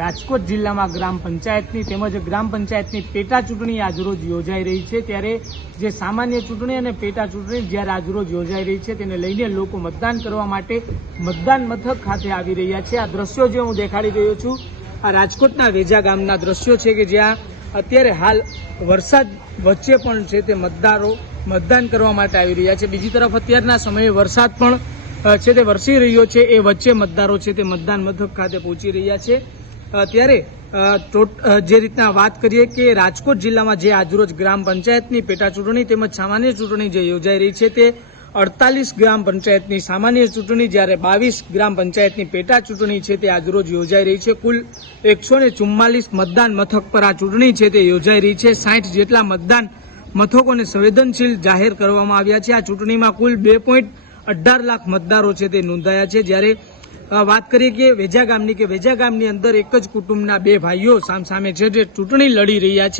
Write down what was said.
રાજકોટ જિલ્લામાં ગ્રામ પંચાયતની તેમજ ગ્રામ પંચાયતની પેટા ચૂંટણી આજરોજ યોજાઈ રહી છે, ત્યારે જે સામાન્ય ચૂંટણી અને પેટા ચૂંટણી જ્યારે આજરોજ યોજાઈ રહી છે તેને લઈને લોકો મતદાન કરવા માટે મતદાન મથક ખાતે આવી રહ્યા છે। આ દ્રશ્યો જે હું દેખાડી રહ્યો છું આ રાજકોટના વેજા ગામના દ્રશ્યો છે કે જ્યાં અત્યારે હાલ વરસાદ વચ્ચે પણ છે તે મતદારો મતદાન કરવા માટે આવી રહ્યા છે। બીજી તરફ અત્યારના સમયે વરસાદ પણ છે તે વરસી રહ્યો છે, એ વચ્ચે મતદારો છે તે મતદાન મથક ખાતે પહોંચી રહ્યા છે। ત્યારે જે રીતના વાત કરીએ કે રાજકોટ જિલ્લામાં જે આજરોજ ગ્રામ પંચાયતની પેટા ચૂંટણી તેમજ સામાન્ય ચૂંટણી જે યોજાઈ રહી છે તે 48 ગ્રામ પંચાયતની સામાન્ય ચૂંટણી જ્યારે 22 ગ્રામ પંચાયતની પેટા ચૂંટણી છે તે આજરોજ યોજાઈ રહી છે। કુલ 144 મતદાન મથક પર આ ચૂંટણી છે તે યોજાઈ રહી છે। 60 જેટલા મતદાન મથકોને સંવેદનશીલ જાહેર કરવામાં આવ્યા છે। આ ચૂંટણીમાં કુલ 2.18 લાખ મતદારો છે તે નોંધાયા છે। જ્યારે વાત કરીએ કે વેજા ગામની અંદર એક જ કુટુંબના બે ભાઈઓ સામસામે છે જે ચૂંટણી લડી રહ્યા છે।